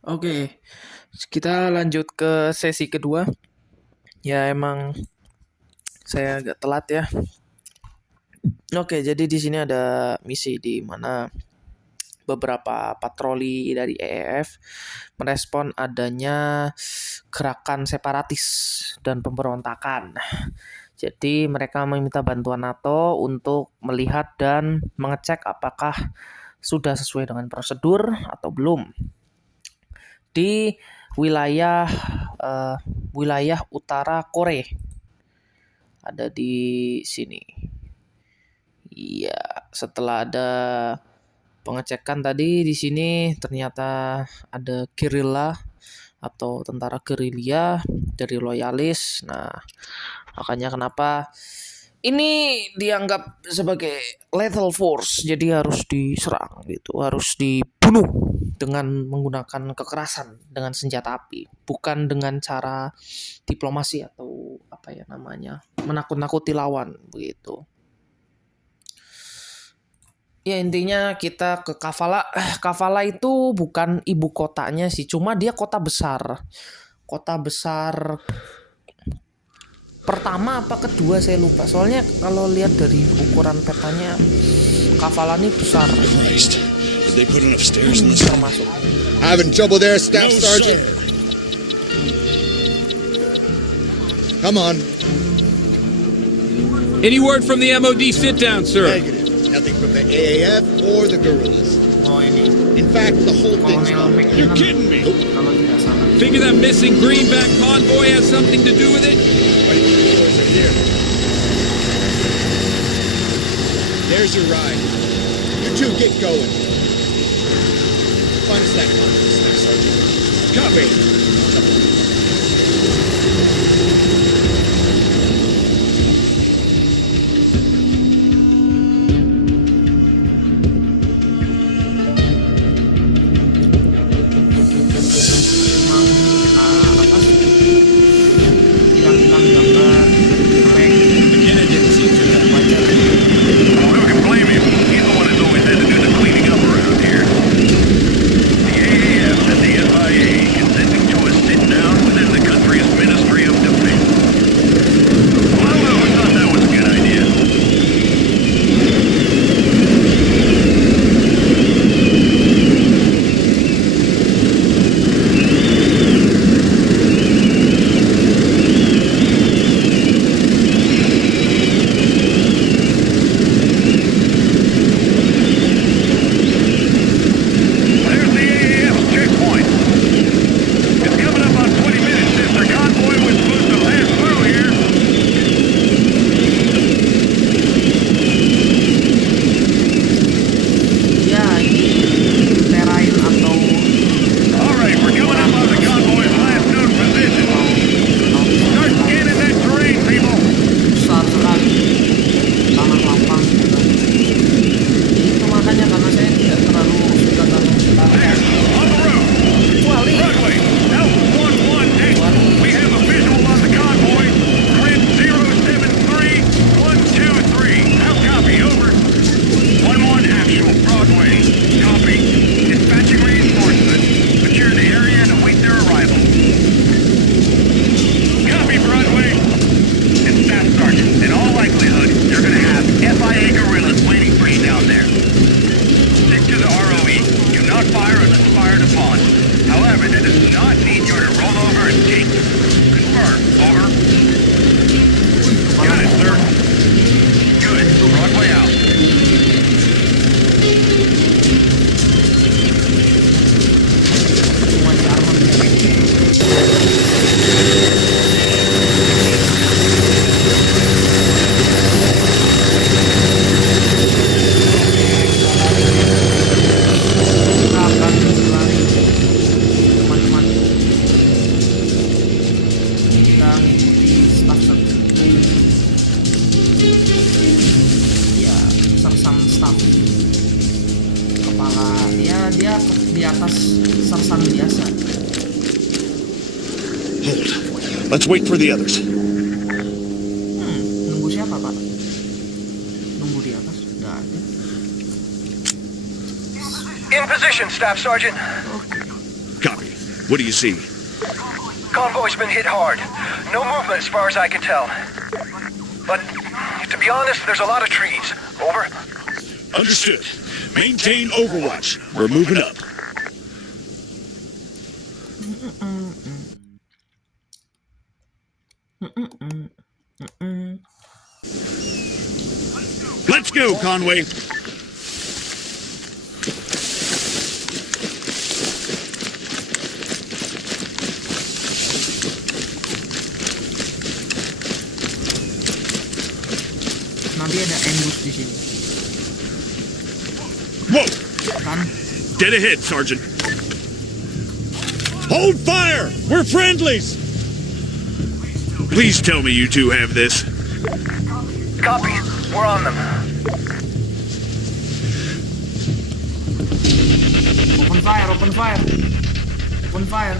Oke, kita lanjut ke sesi kedua. Ya emang saya agak telat ya. Oke, jadi di sini ada misi di mana beberapa patroli dari EEF merespon adanya gerakan separatis dan pemberontakan. Jadi mereka meminta bantuan NATO untuk melihat dan mengecek apakah sudah sesuai dengan prosedur atau belum di wilayah wilayah utara Korea. Ada di sini. Iya, setelah ada pengecekan tadi di sini ternyata ada gerilla atau tentara gerilya dari loyalis. Nah, makanya kenapa ini dianggap sebagai lethal force, jadi harus diserang gitu, harus dibunuh dengan menggunakan kekerasan dengan senjata api, bukan dengan cara diplomasi atau apa ya namanya, menakut-nakuti lawan begitu. Ya intinya kita ke Kavala. Kavala itu bukan ibu kotanya sih, cuma dia kota besar. Kota besar pertama apa kedua saya lupa. Soalnya kalau lihat dari ukuran petanya Kavala ini besar. They put enough stairs in this Termasuk Having trouble there, Staff Sergeant? Come on. Any word from the MOD sit down, sir? Negative. Nothing from the AAF or the guerrillas. oh ini In fact, the whole thing's Colonel gone. You're McKinnon kidding me. kalau tidak salah. Figure that missing greenback convoy has something to do with it? Right, the doors are here. There's your ride. You two get going. Find us that convoy, Staff Sergeant. Copy. Memang apa sih hilang-hilang gambar jelek McKinnon didn't seem to that much. Who can blame him? He's the one who's always had to do the cleaning up around here. The AAF and the FIA consenting to us sit down within the country's Ministry of Defense. Well, I don't know who thought that was a good idea. There's the AAF checkpoint. It's coming up on 20 minutes since their convoy was supposed to pass through here. ya ini terain atau All right, we're coming up on the convoy's last known position. Start scanning that terrain, people. besar sekali tanah lapang gitu. Itu makanya karena saya tidak terlalu suka tanah There, on the road. kecuali Runway, Alpha 11 next. We have a visual on the convoy. Grid 073123. How copy, over. 1-1 actual, Broadway. Copy. Dispatching reinforcements. Secure the area and await their arrival. Copy, Broadway. And Staff Sergeant, in all likelihood, you're gonna have FIA guerrillas waiting for you down there. Stick to the ROE. Do not fire unless fired upon. However, that does not mean you're to roll over and take. Confirm. Over. Got it, sir. Good. Broadway out. cuma di armor kita akan lari teman-teman, kita mengikuti staff sergeant ya sersan staff kepala dia di atas sersan biasa. Hold. Let's wait for the others. Nunggu siapa pak? Nunggu di atas nggak ada. In position, Staff Sergeant. Copy. What do you see? Convoy's been hit hard. No movement as far as I can tell. But, to be honest, there's a lot of trees. Over. Understood. Maintain overwatch. We're moving up. Let's go, Conway. Nanti ada ambush di sini. Whoa! Kan? Dead ahead, Sergeant. Hold fire! We're friendlies! Please tell me you two have this. Copy. We're on them. Open fire, open fire. Open fire.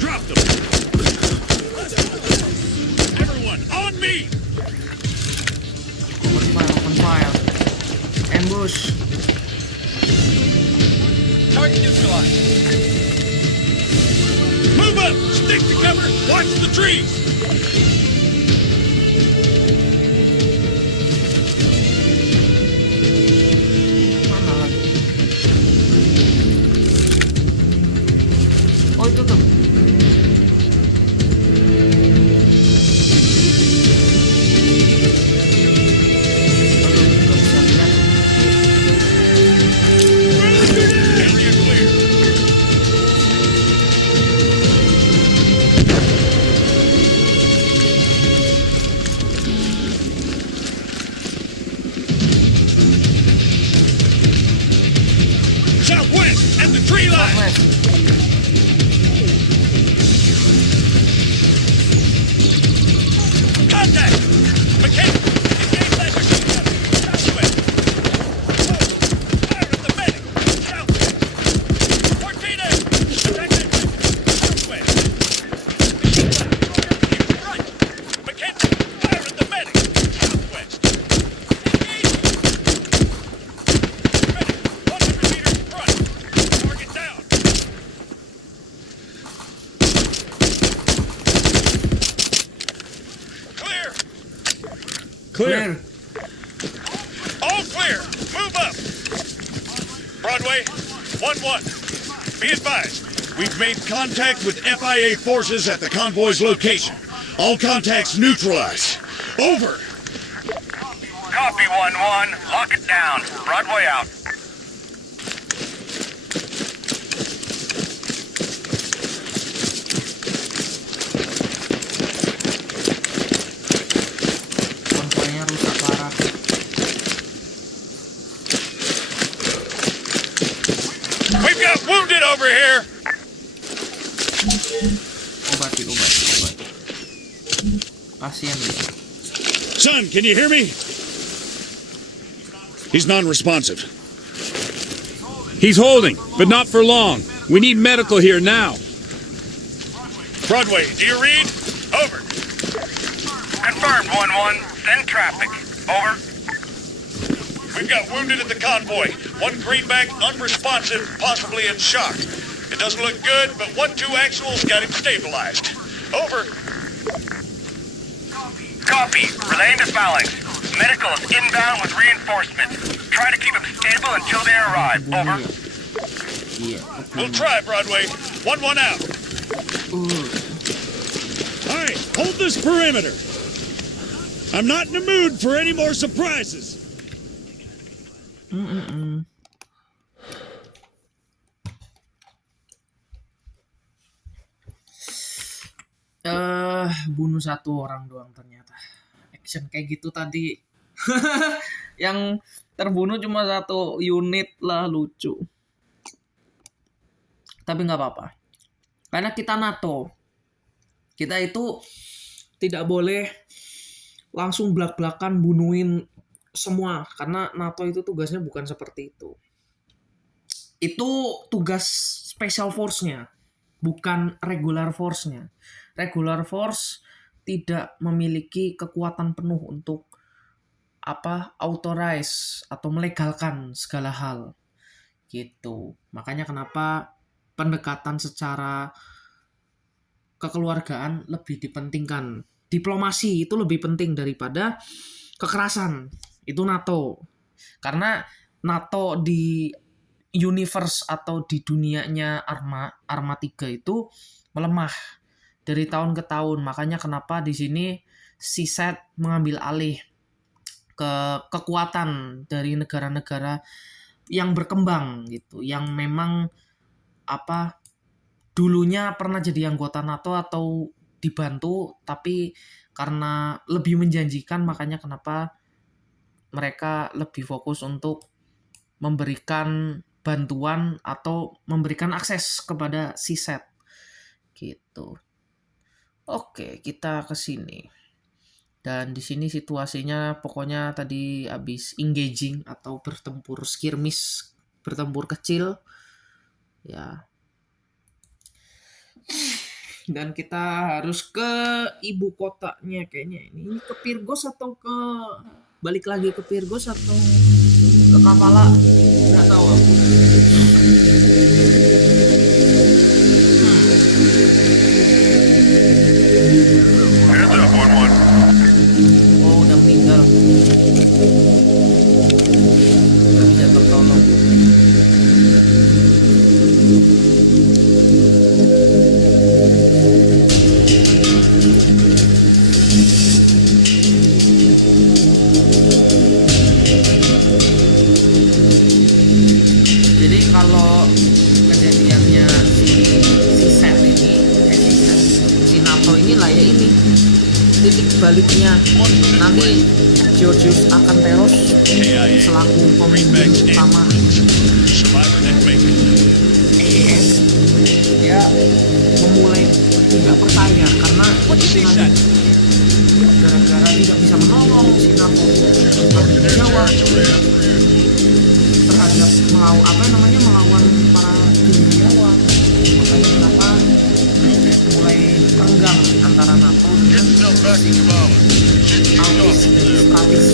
Drop them! Everyone, on me! Open fire, open fire. Ambush. Target neutralized. Move up! Stick to cover! Watch the trees! Mana lagi? Oh itu tuh. Area clear. Southwest at the tree line! Southwest. Contact! McKenna! Engage that machine gun! Southwest! Fire at the medic! Southwest! Torpedo! Attack that Southwest! Machine gun! Keep right! McKenna! Fire at the medic! Southwest! Engage! Ready! 100 meters front! Target down! Clear! Clear. All clear! Move up! Broadway, 1-1. Be advised, we've made contact with FIA forces at the convoy's location. All contacts neutralized. Over! Copy 1-1. Lock it down. Broadway out. Konvoynya rusak parah. We've got wounded over here! Obati. Pasien dia. Son, can you hear me? He's non-responsive. He's holding, but not for long. We need medical here now. Broadway, do you read? Over. Confirmed 1-1. Send traffic. Over. We've got wounded at the convoy. One greenback unresponsive, possibly in shock. It doesn't look good, but 1-2 actual's got him stabilized. Over. Copy. Relaying to Phalanx. Medical is inbound with reinforcements. Try to keep them stable until they arrive. Over. Iya. We'll try, Broadway. 1-1 out. All right, hold this perimeter. I'm not in the mood for any more surprises. Bunuh satu orang doang ternyata. Action kayak gitu tadi. Yang terbunuh cuma satu unit lah, lucu. Tapi nggak apa-apa. Karena kita NATO. Kita itu tidak boleh langsung blak-blakan bunuhin semua. Karena NATO itu tugasnya bukan seperti itu. Itu tugas special force-nya. Bukan regular force-nya. Regular force tidak memiliki kekuatan penuh untuk authorize atau melegalkan segala hal gitu. Makanya kenapa pendekatan secara kekeluargaan lebih dipentingkan. Diplomasi itu lebih penting daripada kekerasan. Itu NATO. Karena NATO di universe atau di dunianya Arma 3 itu melemah dari tahun ke tahun. Makanya kenapa di sini CSAT mengambil alih ke kekuatan dari negara-negara yang berkembang gitu, yang memang dulunya pernah jadi anggota NATO atau dibantu, tapi karena lebih menjanjikan makanya kenapa mereka lebih fokus untuk memberikan bantuan atau memberikan akses kepada CSAT gitu. Oke, kita ke sini. Dan di sini situasinya pokoknya tadi habis engaging atau bertempur skirmish, bertempur kecil ya. Dan kita harus ke ibu kotanya kayaknya ini ke Pyrgos atau ke balik lagi ke Pyrgos atau ke Kampala, nggak tahu aku. Heads up, 1-1. Oh, udah meninggal. Nggak bisa tertolong. Jadi kalau kejadiannya si Seth ini, si NATO ini lah ya ini titik baliknya nanti Georgios Akanteros selaku pemimpin utama Survivor didn't make it. AES dia memulai tidak percaya karena itu nanti gara-gara tidak bisa menolong si NATO bertanggung jawab terhadap melawan para gerilyawan. Makanya kenapa mulai renggang antara NATO dan Altis dan Stratis.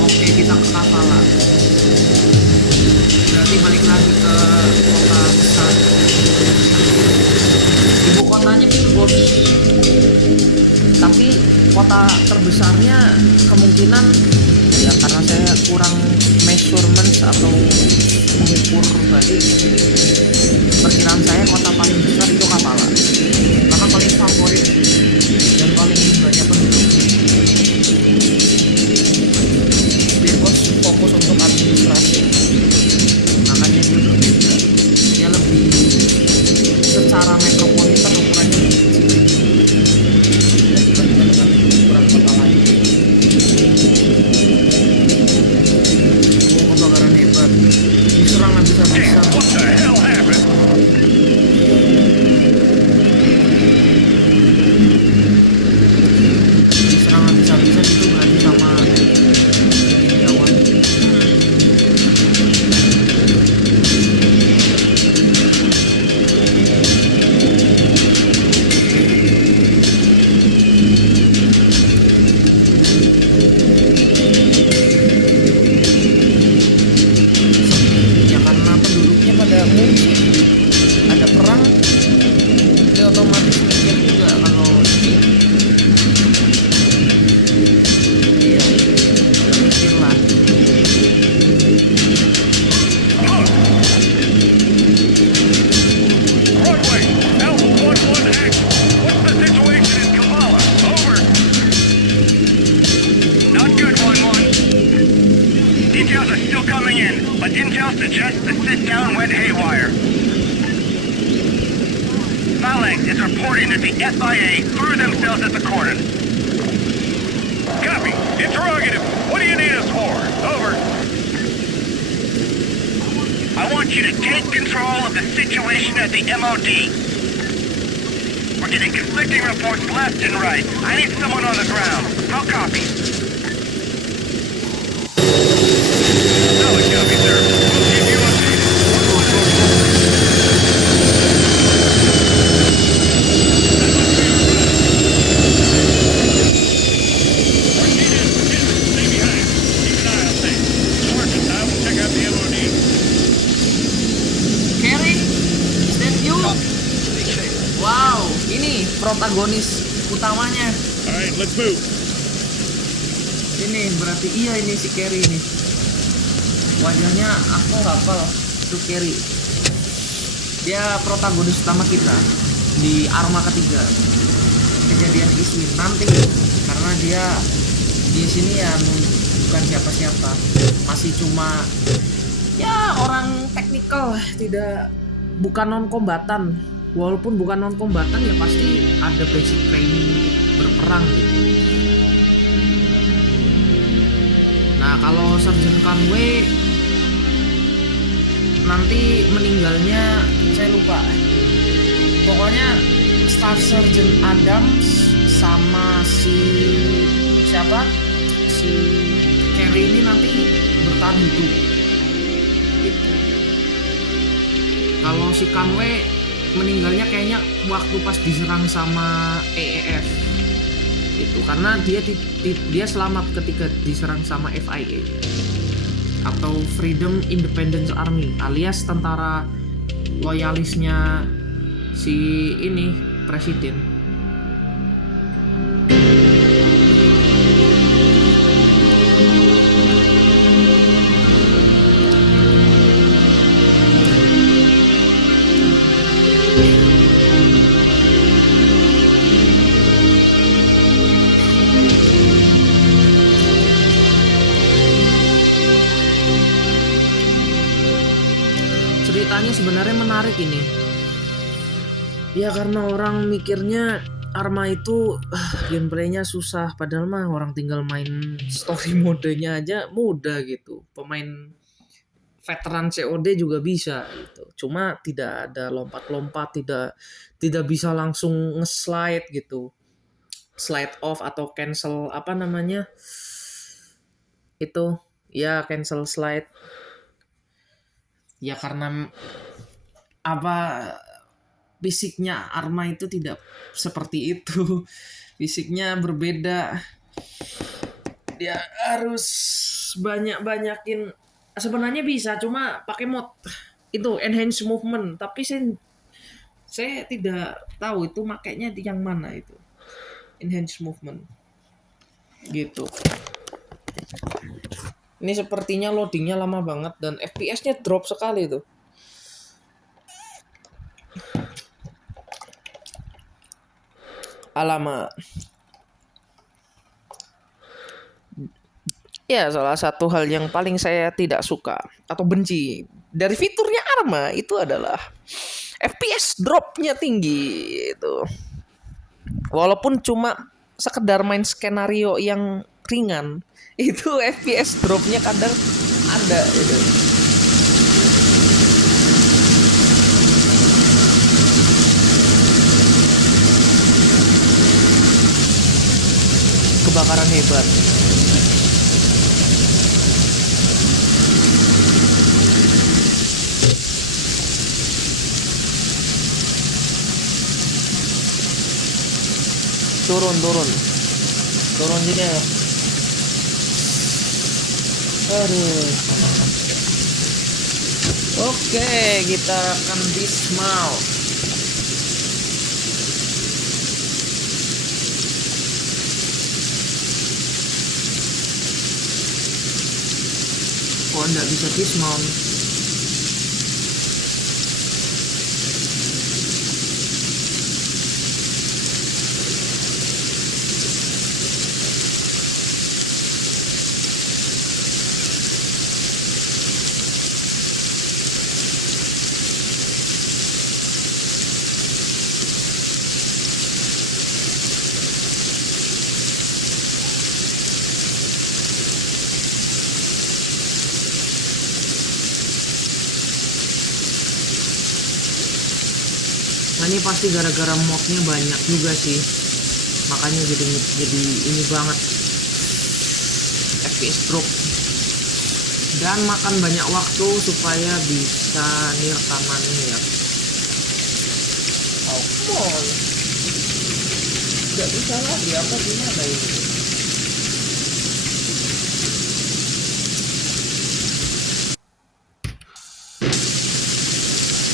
Oke, kita ke Kampala. Berarti balik lagi ke kota besar. Ibu kotanya Pyrgos. Tapi kota terbesarnya kemungkinan ya karena saya kurang measurement atau mengukur balik, perkiraan saya kota paling besar itu Kampala karena paling favorit dan paling banyak penduduk. Pyrgos fokus untuk administrasi, makanya dia berbeda, dia lebih secara metropolitan ukurannya lebih kecil dibandingkan dengan ukuran kota lain. Kebakaran hebat, diserang habis-habisan. What the hell happened? Diserang habis-habisan itu berarti sama gerilyawan. Ya karena penduduknya pada mungkin ada perang, dia otomatis mikir juga kalau iya, udah mikir lah. Broadway, Alpha 1-1 action. What's the situation in Kampala? Over. Not good, 1-1. Details are still coming in, but intel suggests the sit-down went haywire. Phalanx is reporting that the FIA threw themselves at the cordon. Copy. Interrogative. What do you need us for? Over. I want you to take control of the situation at the MOD. We're getting conflicting reports left and right. I need someone on the ground. I'll copy. Solid copy, sir. We'll keep you updated. Stay behind. protagonis utamanya. All right, let's move. Ini berarti iya, ini si Carrie ini. Wajahnya aku hafal, itu Carrie. Dia protagonis utama kita di Arma ketiga. Kejadian Iswin nanti, karena dia di sini ya bukan siapa-siapa, masih cuma ya orang teknikal, bukan non kombatan. Walaupun bukan non kombatan ya pasti ada basic training untuk berperang gitu. Nah kalau Sergeant Conway nanti meninggalnya saya lupa. Pokoknya Staff Sergeant Adams sama si siapa? Si Carrie ini nanti bertahan hidup. Itu. Kalau si Conway meninggalnya kayaknya waktu pas diserang sama EEF. Itu karena dia selamat ketika diserang sama FIA atau Freedom Independence Army alias tentara loyalisnya si ini presiden. Ceritanya sebenarnya menarik ini. Ya karena orang mikirnya Arma itu gameplaynya susah, padahal mah orang tinggal main story modenya aja mudah gitu. Pemain veteran COD juga bisa gitu. Cuma tidak ada lompat-lompat, tidak bisa langsung nge-slide gitu. Slide off atau cancel apa namanya? Itu ya cancel slide. Ya karena apa fisiknya Arma itu tidak seperti itu. Fisiknya berbeda. Dia harus banyakin. Sebenarnya bisa cuma pakai mod itu enhance movement, tapi saya tidak tahu itu makainya di yang mana itu. Enhance movement. Gitu. Ini sepertinya loadingnya lama banget dan FPS-nya drop sekali tuh. Alamak. Ya, salah satu hal yang paling saya tidak suka atau benci dari fiturnya Arma itu adalah FPS drop-nya tinggi itu. Walaupun cuma sekedar main skenario yang ringan, itu FPS drop-nya kadang ada itu. Kebakaran hebat. Turun sini ya. Aduh. Oke, kita akan dismount. Kok enggak bisa dismount? Nah ini pasti gara-gara modnya banyak juga sih, makanya jadi ini banget FPS drop dan makan banyak waktu supaya bisa rekamannya ya. Oh come on, nggak bisa lagi apa gimana ini?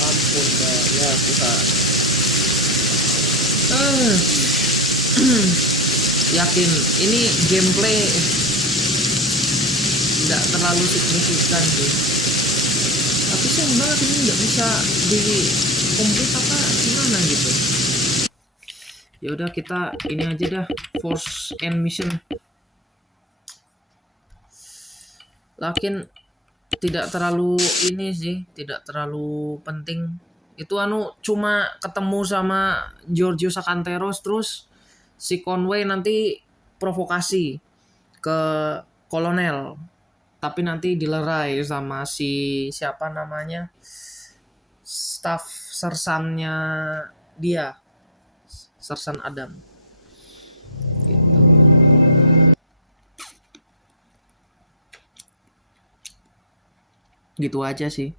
Ampun dah ya Tuhan. Yakin ini gameplay tidak terlalu signifikan sih, tapi sayang banget ini nggak bisa di komplit apa gimana gitu. Ya udah kita ini aja dah, force end mission. Lakin tidak terlalu ini sih, tidak terlalu penting. Itu cuma ketemu sama Giorgio Sakanteros, terus si Conway nanti provokasi ke kolonel, tapi nanti dilerai sama si siapa namanya, staff sersannya dia, Sersan Adam gitu. Gitu aja sih.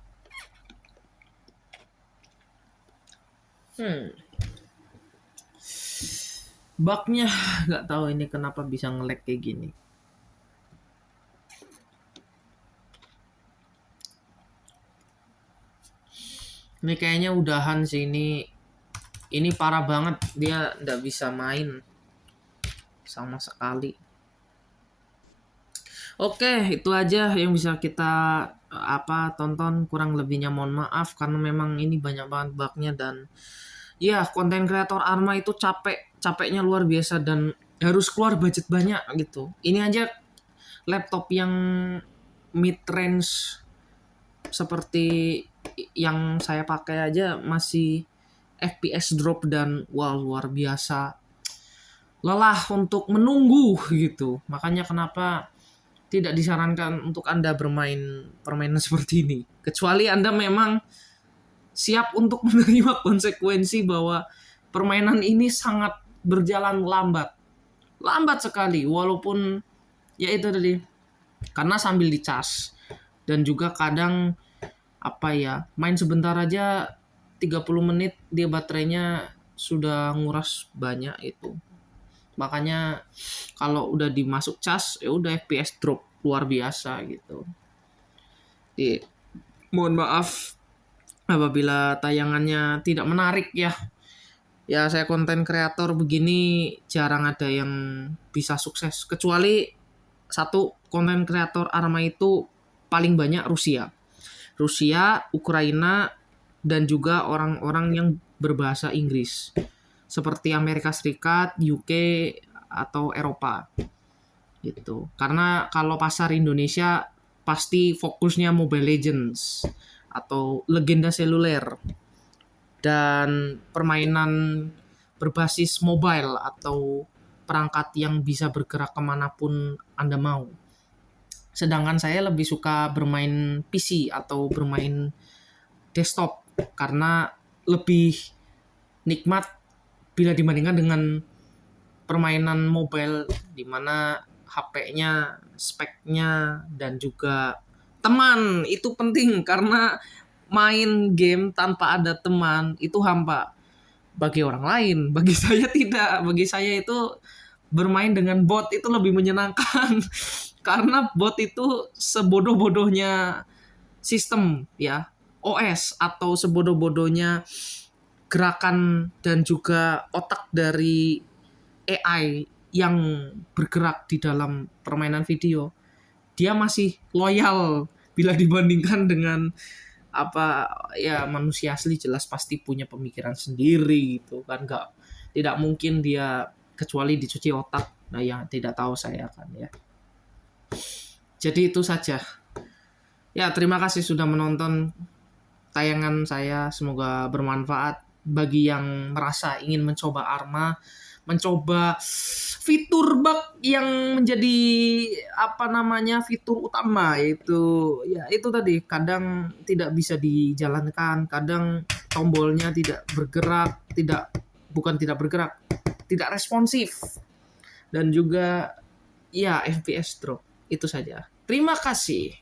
Bugnya nggak tahu ini kenapa bisa nge-lag kayak gini. Ini kayaknya udahan sih ini. Ini parah banget, dia nggak bisa main sama sekali. Oke, itu aja yang bisa kita tonton. Kurang lebihnya mohon maaf karena memang ini banyak banget bugnya, dan ya konten kreator Arma itu capeknya luar biasa dan harus keluar budget banyak gitu. Ini aja laptop yang mid range seperti yang saya pakai aja masih FPS drop dan luar biasa lelah untuk menunggu gitu. Makanya kenapa tidak disarankan untuk Anda bermain permainan seperti ini, kecuali Anda memang siap untuk menerima konsekuensi bahwa permainan ini sangat berjalan lambat sekali, walaupun ya itu tadi karena sambil dicas, dan juga kadang main sebentar aja 30 menit dia baterainya sudah nguras banyak itu. Makanya kalau udah dimasuk cas ya udah FPS drop luar biasa gitu. Mohon maaf apabila tayangannya tidak menarik ya. Ya saya konten kreator begini jarang ada yang bisa sukses, kecuali satu konten kreator Arma itu paling banyak Rusia, Ukraina, dan juga orang-orang yang berbahasa Inggris seperti Amerika Serikat, UK, atau Eropa gitu. Karena kalau pasar Indonesia pasti fokusnya Mobile Legends atau legenda seluler dan permainan berbasis mobile atau perangkat yang bisa bergerak kemanapun Anda mau. Sedangkan saya lebih suka bermain PC atau bermain desktop karena lebih nikmat bila dibandingkan dengan permainan mobile di mana HP-nya, speknya, dan juga teman itu penting, karena main game tanpa ada teman itu hampa bagi orang lain, bagi saya tidak. Bagi saya itu bermain dengan bot itu lebih menyenangkan karena bot itu sebodoh-bodohnya sistem ya OS atau sebodoh-bodohnya gerakan dan juga otak dari AI yang bergerak di dalam permainan video, dia masih loyal bila dibandingkan dengan manusia asli. Jelas pasti punya pemikiran sendiri gitu kan, tidak mungkin dia kecuali dicuci otak. Nah yang tidak tahu saya kan ya. Jadi itu saja ya, terima kasih sudah menonton tayangan saya, semoga bermanfaat bagi yang merasa ingin mencoba Arma, mencoba fitur bug yang menjadi fitur utama, yaitu ya itu tadi, kadang tidak bisa dijalankan, kadang tombolnya tidak responsif, dan juga ya FPS drop. Itu saja. Terima kasih.